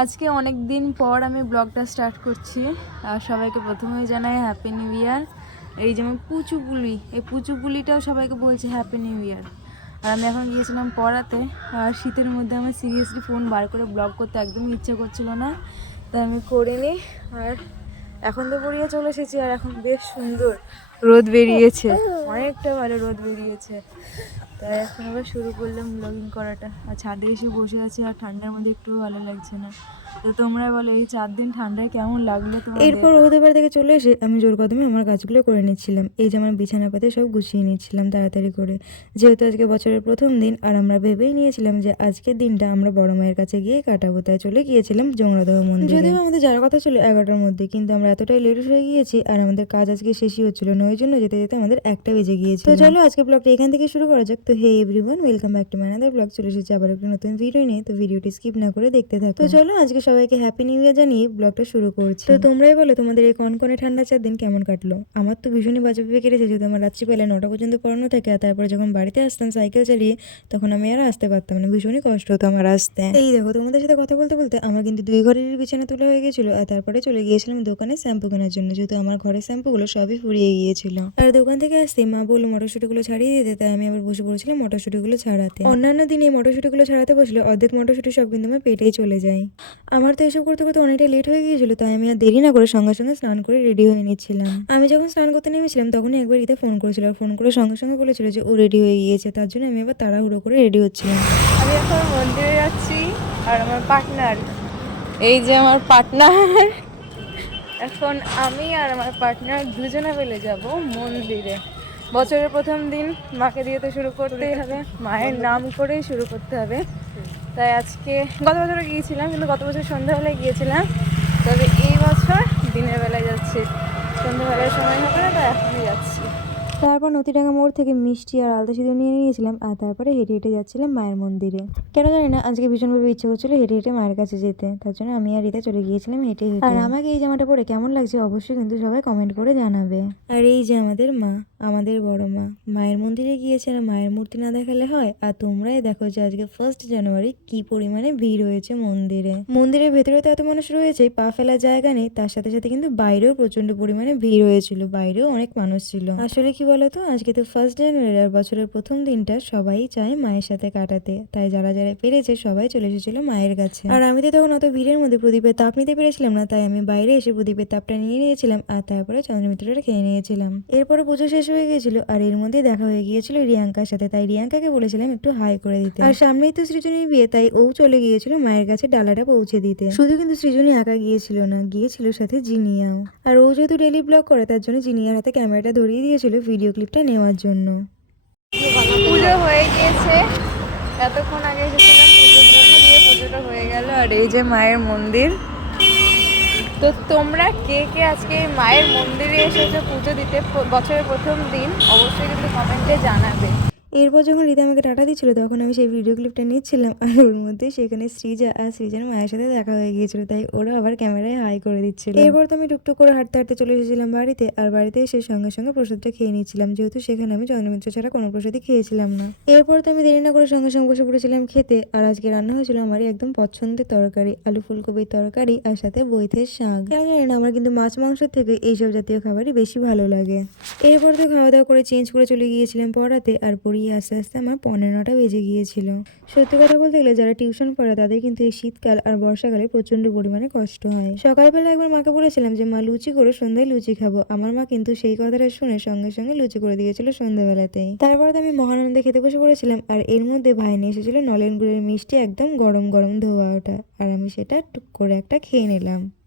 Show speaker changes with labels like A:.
A: আজকে অনেক দিন পর আমি ব্লগটা স্টার্ট করছি। আর সবাইকে প্রথমেই জানাই হ্যাপি নিউ ইয়ার এই যেমন পুচুপুলি এই পুচু পুলিটাও সবাইকে বলছে হ্যাপি নিউ ইয়ার আর আমি এখন গিয়েছিলাম পড়াতে, আর শীতের মধ্যে আমার সিরিয়াসলি ফোন বার করে ব্লগ করতে একদমই ইচ্ছে করছিল না। তাই আমি করিনি আর এখন তো পড়িয়ে চলে এসেছি, আর এখন বেশ সুন্দর। রোদ বেরিয়েছে। অনেকটা ভালো রোদ বেরিয়েছে। তাই এখন আবার শুরু করলাম ব্লগিং করাটা। আর ছাদে এসে বসে আছি আর ঠান্ডার মধ্যে একটু ভালো লাগছে না। তো তোমরা বলো এই চার দিন ঠান্ডায় কেমন লাগল তোমার
B: এরপর ওদের বাড়ি থেকে চলে এসে আমি জোর কদমে আমার কাজগুলো করে নিচ্ছিলাম। এই যে আমার বিছানা পাতে সব গুছিয়ে নিচ্ছিলাম তাড়াতাড়ি করে। যেহেতু আজকে বছরের প্রথম দিন আর আমরা ভেবেই নিয়েছিলাম যে আজকের দিনটা আমরা বড় মায়ের কাছে গিয়ে কাটাবো তাই চলে গিয়েছিলাম জংরাদেহ মন্দির। যদিও আমাদের যাওয়ার কথা ছিল এগারোটার মধ্যে কিন্তু আমরা এতটাই লেট হয়ে গিয়েছি আর আমাদের কাজ আজকে শেষই হচ্ছিল না ওই জন্য যেতে যেতে আমাদের একটা বেজে গিয়েছে তো চলো আজকে ব্লগটা এখান থেকে শুরু করা যাক। তো hey everyone welcome back to my another blog চলে এসেছে আবার একটা নতুন ভিডিও নিয়ে। তো ভিডিওটি স্কিপ না করে দেখতে থাকো। তো চলো আজকে সবাইকে হ্যাপি নিউ ইয়ার জানিয়ে ব্লগটা শুরু করছি। তো তোমরাই বলো তোমাদের এই কনকনে ঠান্ডা চার দিন কেমন কাটলো? আমার তো ভীষণই বাজে বাজেভাবে কেটেছে যেহেতু আমার রাত্রিবেলা নটা পর্যন্ত পড়ানো থাকে আর তারপরে যখন বাড়িতে আসতাম সাইকেল চালিয়ে তখন আমি আর আসতে পারতাম না। ভীষণই কষ্ট হতো আমার আসতে। এই দেখো তোমাদের সাথে কথা বলতে বলতে আমার কিন্তু দুই ঘরের বিছানা তোলা হয়ে গেছিল আর তারপরে চলে গিয়েছিলাম দোকানে শ্যাম্পু কেনার জন্য। যেহেতু আমার ঘরের শ্যাম্পুগুলো সবই ফুরিয়ে গিয়েছিল আর দোকান থেকে আসতে মা বলল মটরশুটিগুলো ছাড়িয়ে দিতে তাই আমি আবার বসে পড়েছিলাম মটরশুটিগুলো ছাড়াতে। অন্যান্য দিনে এই মটরশুটিগুলো ছাড়াতে বসলে অর্ধেক মটরশুটি সব কিন্তু আমার পেটেই চলে যায়। আমার তো এসব করতে করতে অনেকটা লেট হয়ে গিয়েছিল তাই আমি আর দেরি না করে সঙ্গে সঙ্গে স্নান করে রেডি হয়ে নিচ্ছিলাম। আমি যখন স্নান করতে নেমেছিলাম তখনই একবার রিতা ফোন করেছিল আর ফোন করে সঙ্গে সঙ্গে বলেছিল যে ও রেডি হয়ে গিয়েছে তার জন্য আমি আবার তাড়াহুড়ো করে রেডি হচ্ছিলাম।
A: আমি এখন মন্দিরে যাচ্ছি আর আমার পার্টনার এই যে আমার পার্টনার এখন আমি আর আমার পার্টনার দুজনে মিলে যাব মন্দিরে। বছরের প্রথম দিন মাকে দিয়ে তো শুরু করতেই হবে, মায়ের নাম করেই শুরু করতে হবে। তাই আজকে গত বছরে গিয়েছিলাম, কিন্তু গত বছর সন্ধ্যাবেলায় গিয়েছিলাম। তবে এই বছর দিনের বেলায় যাচ্ছি। সন্ধ্যাবেলার সময় হবে না, তাই এখনই যাচ্ছি।
B: তারপর নতিডাঙ্গা মোড় থেকে মিষ্টি আর আলতা সিঁদুর নিয়ে নিয়েছিলাম আর তারপরে হেঁটে হেঁটে যাচ্ছিলাম মায়ের মন্দিরে। কেন জানি না আজকে ভীষণভাবে ইচ্ছে হচ্ছিল হেঁটে হেঁটে মায়ের কাছে যেতে। তার জন্য আমি আর রিতা চলে গিয়েছিলাম হেঁটে হেঁটে। আর আমাকে এই জামাটা পরে কেমন লাগছে অবশ্যই কিন্তু সবাই কমেন্ট করে জানাবে। আর এই যে আমাদের মা আমাদের বড় মা মায়ের মন্দিরে গিয়েছে আর মায়ের মূর্তি না দেখালে হয়? আর তোমরাই দেখো যে আজকে ফার্স্ট জানুয়ারি কি পরিমাণে ভিড় হয়েছে মন্দিরে। মন্দিরের ভেতরে তো এত মানুষ রয়েছে পা ফেলার জায়গা নেই তার সাথে সাথে কিন্তু বাইরেও প্রচণ্ড পরিমাণে ভিড় হয়েছিল বাইরেও অনেক মানুষ ছিল। আসলে কি বলতো, আজকে তো ফার্স্ট জানুয়ারি আর বছরের প্রথম দিনটা সবাই চায় মায়ের সাথে কাটাতে। তাই যারা যারা পেরেছে সবাই চলে এসেছিল মায়ের কাছে। আর আমি তো তখন অত ভিড়ের মধ্যে প্রদীপের তাপ নিতে পেরেছিলাম না, তাই আমি বাইরে এসে প্রদীপের তাপটা নিয়ে নিয়েছিলাম আর তারপরে চন্দ্রমিত্রটা খেয়ে নিয়েছিলাম। এরপরে পুজো শেষ হয়ে গিয়েছিল আর এর মধ্যে দেখা হয়ে গিয়েছিল রিয়াঙ্কার সাথে, তাই রিয়াঙ্কাকে বলেছিলাম একটু হাই করে দিতে। আর সামনেই তো সৃজনীর বিয়ে, তাই ও চলে গিয়েছিল মায়ের কাছে ডালাটা পৌঁছে দিতে। শুধু কিন্তু সৃজনী একা গিয়েছিল না, গিয়েছিল সাথে জিনিয়াও। আর ও যেহেতু ডেলি ব্লগ করে, তার জন্য জিনিয়ার হাতে ক্যামেরাটা ধরিয়ে দিয়েছিল ভিডিও ক্লিপটা নেওয়ার জন্য।
A: পুজো হয়ে গিয়েছে এতক্ষণ আগে পুজোর জন্য পুজোটা হয়ে গেল। আর এই যে মায়ের মন্দির। তো তোমরা কে কে আজকে মায়ের মন্দিরে এসেছ পুজো দিতে? বছরের প্রথম দিন, অবশ্যই কিন্তু কমেন্টে জানাবে।
B: এরপর যখন রীতা আমাকে টাটা দিচ্ছিল, তখন আমি সেই ভিডিও ক্লিপটা নিচ্ছিলাম আর ওর মধ্যে সেখানে সৃজা আর সৃজার মায়ের সাথে দেখা হয়ে গিয়েছিল, তাই ওরা আবার ক্যামেরায় হাই করে দিচ্ছিল। এরপর তো আমি টুকটুক করে হাঁটতে হাঁটতে চলে এসেছিলাম বাড়িতে, আর বাড়িতে এসে সঙ্গে সঙ্গে প্রসাদটা খেয়ে নিচ্ছিলাম, যেহেতু সেখানে আমি চন্দ্রমিত্র ছাড়া কোনো প্রসাদই খেয়েছিলাম না। এরপর তো আমি দেরি না করে সঙ্গে সঙ্গে বসে পড়েছিলাম খেতে, আর আজকে রান্না হয়েছিল আমার একদম পছন্দের তরকারি, আলু ফুলকপির তরকারি আর সাথে বৈথের শাক। কেন জানি না, আমার কিন্তু মাছ মাংসের থেকে এইসব জাতীয় খাবারই বেশি ভালো লাগে। এরপর তো খাওয়া দাওয়া করে চেঞ্জ করে চলে গিয়েছিলাম পড়াতে, আর পড়িয়ে আস্তে আস্তে আমার পনেরো নটা বেজে গিয়েছিল। সত্যি কথা বলতে গেলে যারা টিউশন পড়ে তাদের কিন্তু এই শীতকাল আর বর্ষাকালে প্রচণ্ড পরিমাণে কষ্ট হয়। সকালবেলা একবার মাকে বলেছিলাম যে, মা, লুচি করে সন্ধ্যায় লুচি খাব। আমার মা কিন্তু সেই কথাটা শুনে সঙ্গে সঙ্গে লুচি করে দিয়েছিল সন্ধ্যাবেলাতেই। তারপর আমি মহানন্দে খেতে বসে পড়েছিলাম আর এর মধ্যে ভাই নিয়ে এসেছিল নলেন গুড়ের মিষ্টি একদম গরম গরম ধোয়া ওঠা আর আমি সেটা টুক করে একটা খেয়ে নিলাম।